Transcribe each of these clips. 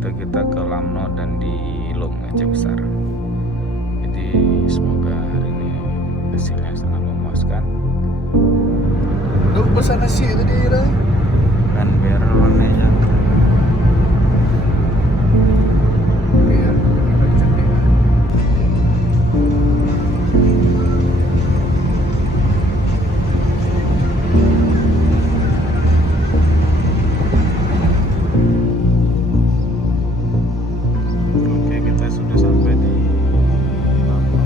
itu kita ke Lamno dan di Long Aceh Besar. Jadi semoga hari ini hasilnya sangat memuaskan. Lu pesan nasi tadi Ira? Kan biar warnanya Biar cantik. Oke, kita sudah sampai di Lamno.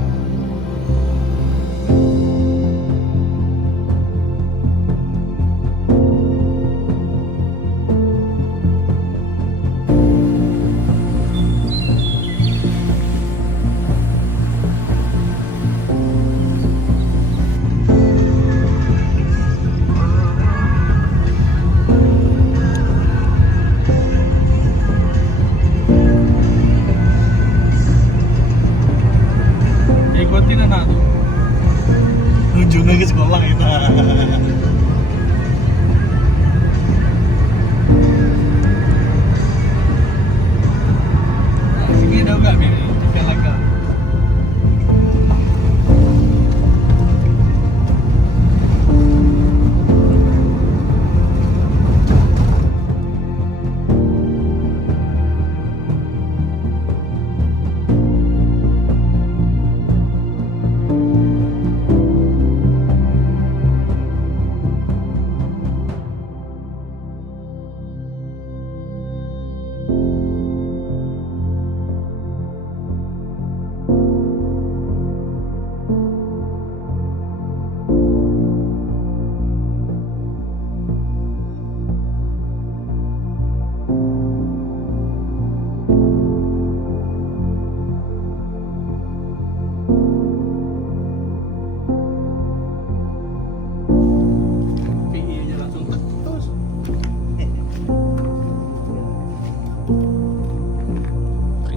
Ikutin anak tuh. Ujungnya ke sekolah kita. Sini ada enggak nih? Kita lagi.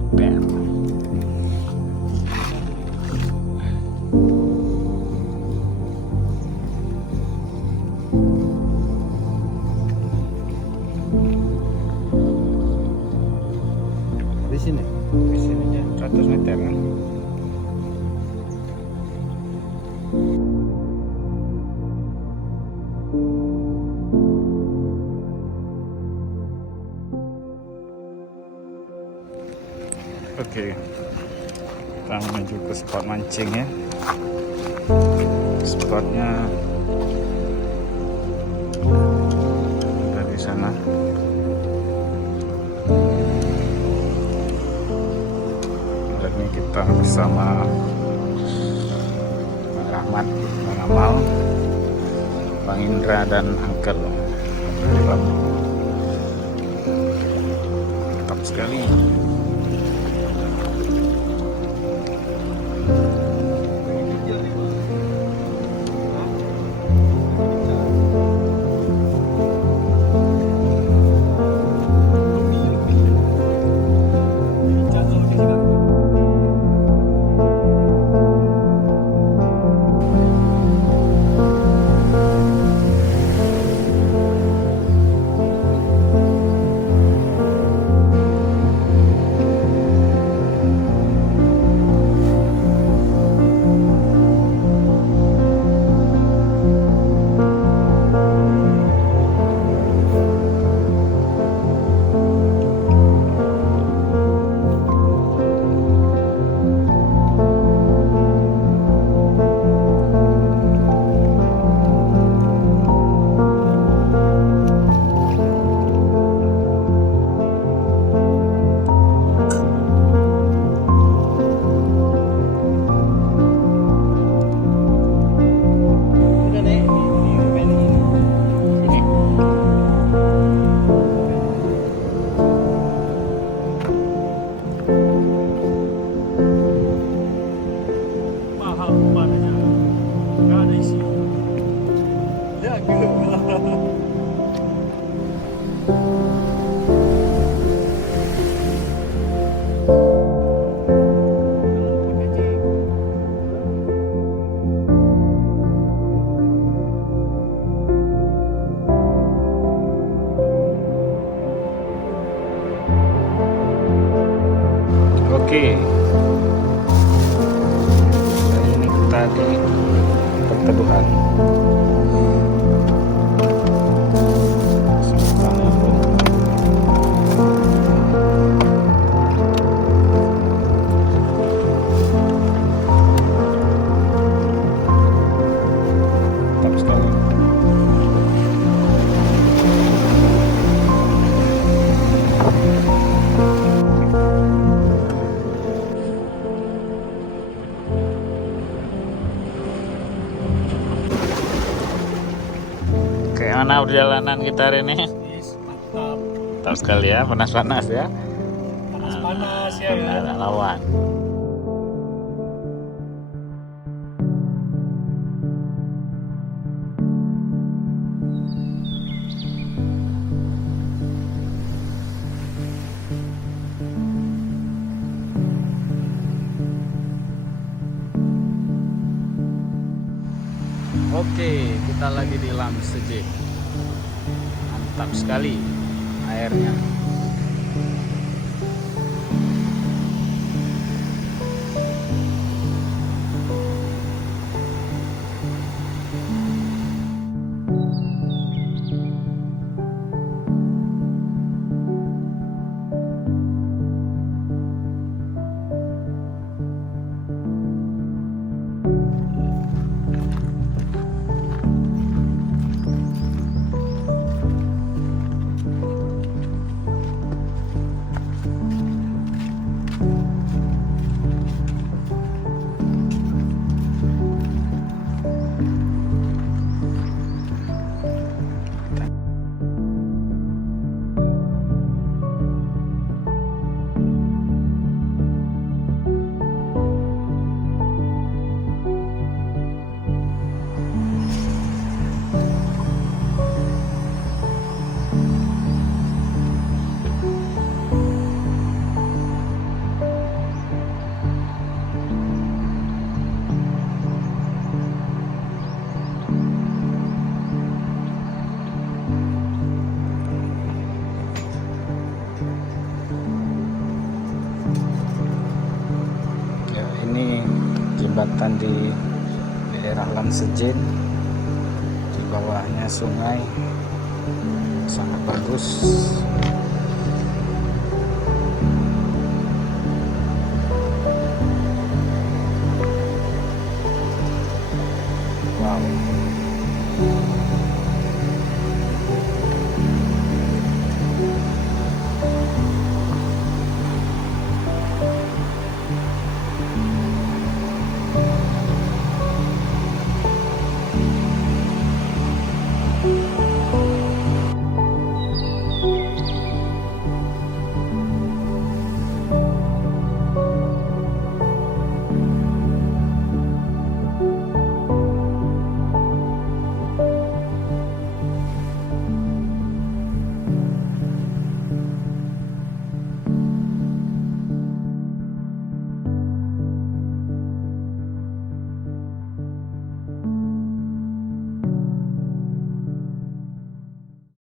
Prepare. Di sini. Di sini aja 100 meter kan. Oke, kita menuju ke spot mancing ya. Spotnya dari sana. Dan ini kita bersama Bang Rahmat, Bang Amal, Bang Indra dan Angkel dari Lampung. Mantap sekali. Oke. Kali ini kita di perteduhan. Mantap sekali. Kayak mana perjalanan kita hari ini? Yes, mantap. Mantap sekali ya, panas-panas ya. Panas-panas ya. Nggak ada lawan. Oke, kita lagi di Lam Sejik. Mantap sekali airnya. Ya, ini jembatan di daerah Lam Sejen. Di bawahnya sungai, sangat bagus.